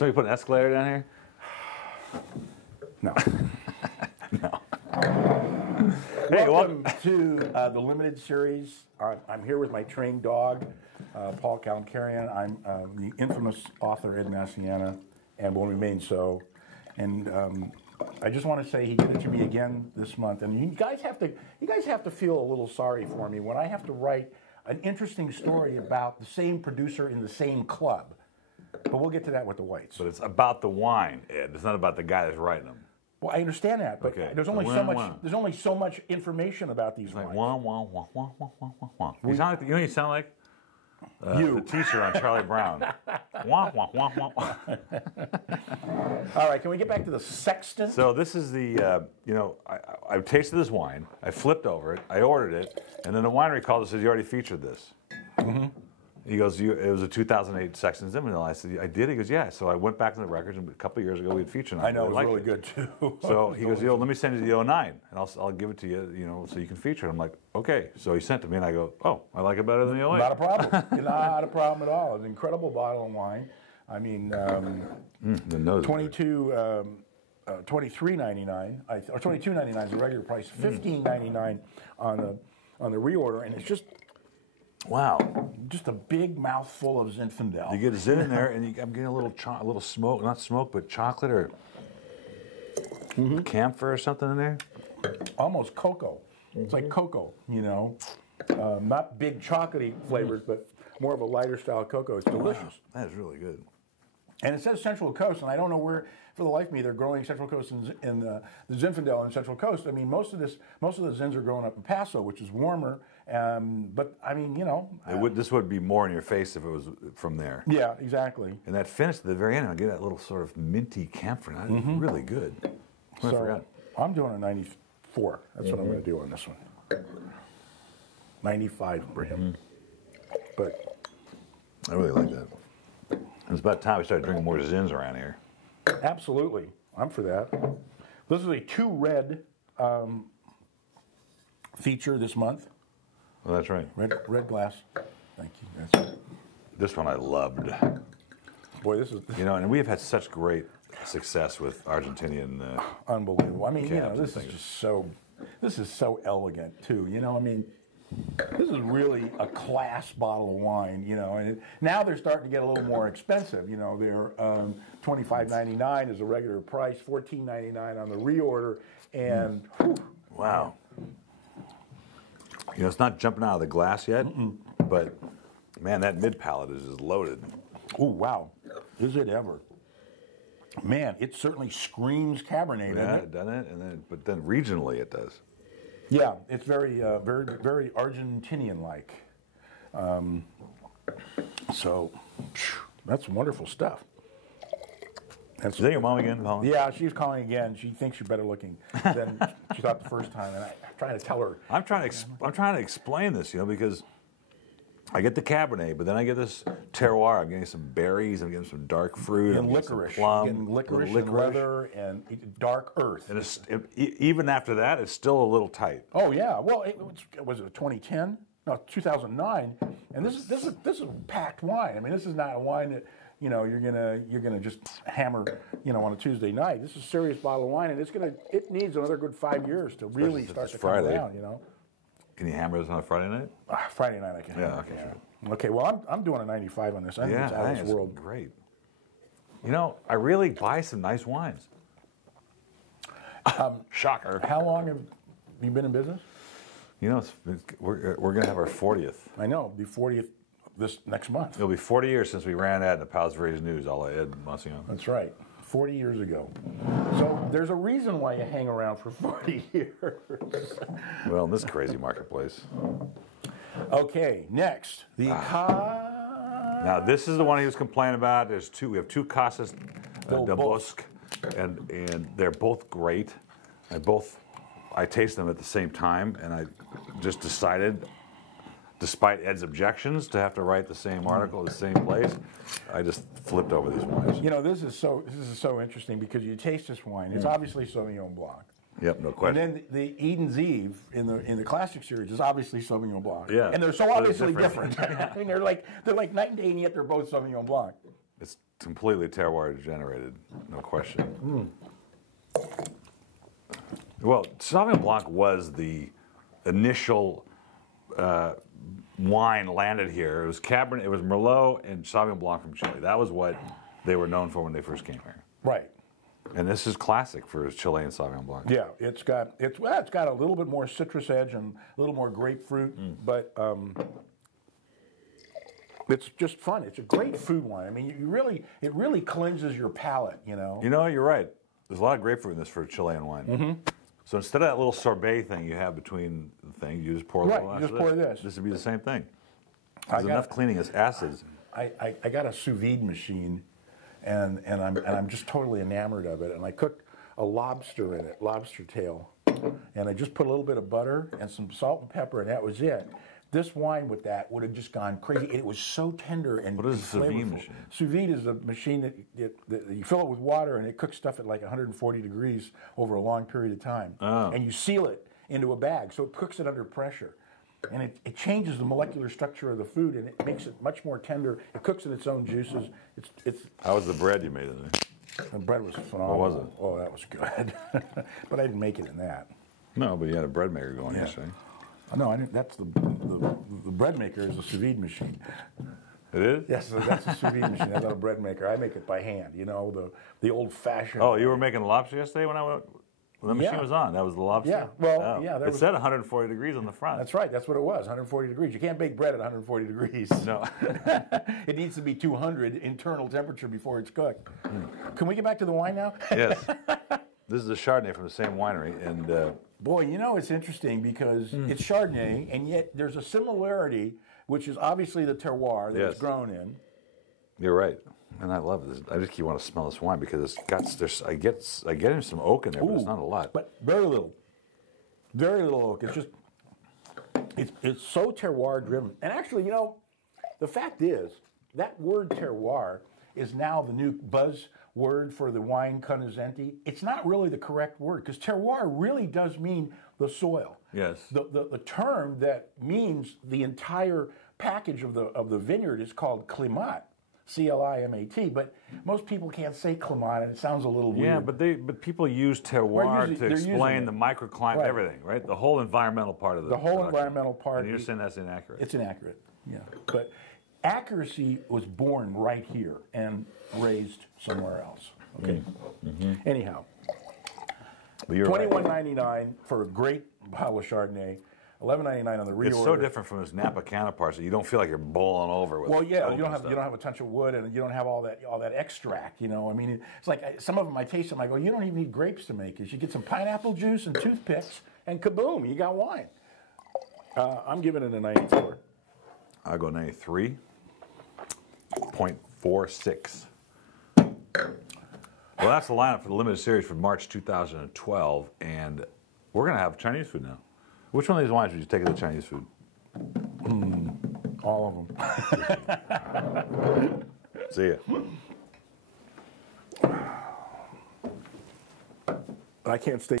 Somebody put an escalator down here? No. No. Hey, welcome to the limited series. I'm here with my trained dog, Paul Kalamkarian. I'm the infamous author Ed Massiana, and will remain so. And I just want to say he did it to me again this month. And you guys have to feel a little sorry for me when I have to write an interesting story about the same producer in the same club. But we'll get to that with the Whites. But it's about the wine, Ed. It's not about the guy that's writing them. Well, I understand that, but Okay. there's only so much. There's only so much information about these Like wines. wah wah wah wah wah wah wah wah. You sound like, you know what you sound like? You. The teacher on Charlie Brown. Wah wah wah wah wah. All right, can we get back to the Sexton? So this is the, I tasted this wine. I flipped over it. I ordered it, and then the winery called and said, "You already featured this." Mm-hmm. He goes, "It was a 2008 Sexton Zinfandel." I said, "I did." He goes, "Yeah." So I went back to the records, and a couple of years ago we had featured it. I know, it was really good too. So he goes, "Let me send you the 09, and I'll give it to you, so you can feature it." I'm like, "Okay." So he sent it to me, and I go, "Oh, I like it better than the 08." Not a problem. Not a problem at all. It's an incredible bottle of wine. I mean, The nose. 23.99 or 22.99 is the regular price. 15.99 on the reorder, and it's just Wow. a big mouthful of Zinfandel. You get Zin in there, and I'm getting a little smoke, not smoke, but chocolate or camphor or something in there. Almost cocoa. It's like cocoa, not big chocolatey flavors, but more of a lighter style cocoa. It's delicious. Wow, that is really good. And it says Central Coast, and I don't know where, for the life of me, they're growing Central Coast in the Zinfandel in Central Coast. I mean, most of the Zins are growing up in Paso, which is warmer. But I mean, This would be more in your face if it was from there. Yeah, exactly. And that finish at the very end, I get that little sort of minty camphor. That's really good. I forgot. I'm doing a 94. That's what I'm going to do on this one. 95 for him. But I really like that. It's about time we started drinking more Zins around here. absolutely, I'm for that. This is a 2 red feature this month. Well, that's right. Red glass. Thank you. That's it. This one I loved. Boy, this is And we have had such great success with Argentinian. unbelievable. I mean, cabs and this is things. just this is so elegant too. I mean, this is really a class bottle of wine. And now they're starting to get a little more expensive. They're $25.99 is a regular price, $14.99 on the reorder, and Wow. It's not jumping out of the glass yet, but man, that mid palate is just loaded. oh wow, is it ever? Man, it certainly screams Cabernet, Yeah, doesn't it? it doesn't it? But then regionally it does. Yeah, it's very, very Argentinian-like. So, that's wonderful stuff. Is that your mom again, Colin? Yeah, she's calling again. She thinks you're better looking than she thought the first time, and I'm trying to tell her. I'm trying to explain this, because I get the Cabernet, but then I get this terroir. I'm getting some berries. I'm getting some dark fruit. I'm And getting some licorice, plum, getting licorice, little and leather, and dark earth. And even after that, it's still a little tight. Oh yeah, well, was it 2010? No, 2009. And this is packed wine. I mean, this is not a wine that you're gonna just hammer on a Tuesday night. This is a serious bottle of wine, and it needs another good 5 years to really start to come Friday. around. Can you hammer this on a Friday night? Friday night I can. Yeah, hammer it, okay, yeah. Okay, well I'm doing a 95 on this. I think it's out of this world. Great. I really buy some nice wines. Shocker. How long have you been in business? We're going to have our 40th. I know, the 40th this next month. It'll be 40 years since we ran that in the Palos Verdes News, a la Ed Massiano. That's right, 40 years ago. So there's a reason why you hang around for 40 years. Well, in this crazy marketplace. Okay, next, the Now, this is the one he was complaining about. We have two Casas Del del Bosque. Bosque, and they're both great. I tasted them at the same time, and I just decided, despite Ed's objections to have to write the same article at the same place, I just flipped over these wines. This is so interesting because you taste this wine. It's obviously Sauvignon Blanc. Yep, no question. And then the Eden's Eve in the classic series is obviously Sauvignon Blanc. Yeah. And they're so obviously different. I mean, they're like night and day, and yet they're both Sauvignon Blanc. completely terroir generated, no question. Well, Sauvignon Blanc was the initial wine landed here. It was Cabernet, it was Merlot and Sauvignon Blanc from Chile. That was what they were known for when they first came here. Right. And this is classic for Chilean Sauvignon Blanc. Yeah, it's got a little bit more citrus edge and a little more grapefruit, but it's just fun. It's a great food wine. I mean, it really cleanses your palate. You know. You know, you're right. There's a lot of grapefruit in this for Chilean wine. So instead of that little sorbet thing you have between the thing, you just pour a little Right, you just of pour this. This would be the same thing. There's enough cleaning as acids. I got a sous vide machine, and I'm just totally enamored of it. And I cooked a lobster in it, lobster tail, and I just put a little bit of butter and some salt and pepper, and that was it. This wine with that would have just gone crazy. It was so tender and What is a sous vide flavorful. machine? Sous vide is a machine that you fill it with water and it cooks stuff at like 140 degrees over a long period of time. Oh. And you seal it into a bag, so it cooks it under pressure. And it changes the molecular structure of the food, and it makes it much more tender. It cooks in its own juices. How was the bread you made in there? The bread was phenomenal. What was it? Oh, that was good. But I didn't make it in that. No, but you had a bread maker going, Yeah. you're saying. No, I didn't. That's the bread maker is a sous vide machine. It is? Yes, that's a sous vide machine. That's not a bread maker. I make it by hand. You know, the old fashioned. Oh, you were making lobster yesterday when the machine Yeah. was on. That was the lobster? Yeah, well, yeah, there It was- said 140 degrees on the front. That's right. That's what it was. 140 degrees. You can't bake bread at 140 degrees. No. It needs to be 200 internal temperature before it's cooked. Can we get back to the wine now? Yes. This is a Chardonnay from the same winery, and Boy, you know, it's interesting because it's Chardonnay, and yet there's a similarity, which is obviously the terroir that Yes. it's grown in. you're right. And I love this. I just keep wanting to smell this wine because it's got. I get some oak in there, but it's not a lot. But very little oak. It's just it's so terroir driven. And actually, you know, the fact is that word terroir is now the new buzz word for the wine Conoscenti. It's not really the correct word because terroir really does mean the soil. Yes. The term that means the entire package of the vineyard is called climat. C-L-I-M-A-T, but most people can't say climat, and it sounds a little weird. Yeah, but people use terroir to they're using explain it. the microclimate, Right. everything, right? The whole environmental part of The whole production. environmental part. And you're saying that's inaccurate. It's inaccurate, yeah. But accuracy was born right here and raised somewhere else. Okay. Anyhow, But you're right. $21.99 for a great bottle of Chardonnay. $11.99 on the reorder. It's so different from its Napa counterparts that you don't feel like you're bowling over with. Well, yeah, oak you don't and have a touch of wood, and you don't have all that extract. You know, I mean, it's like some of them I taste them. I go, you don't even need grapes to make it. You get some pineapple juice and toothpicks, and kaboom, you got wine. I'm giving it a 94. I'll go 93.46. Well, that's the lineup for the limited series for March 2012, and we're going to have Chinese food now. Which one of these wines would you take as the Chinese food? All of them. See ya. I can't stay.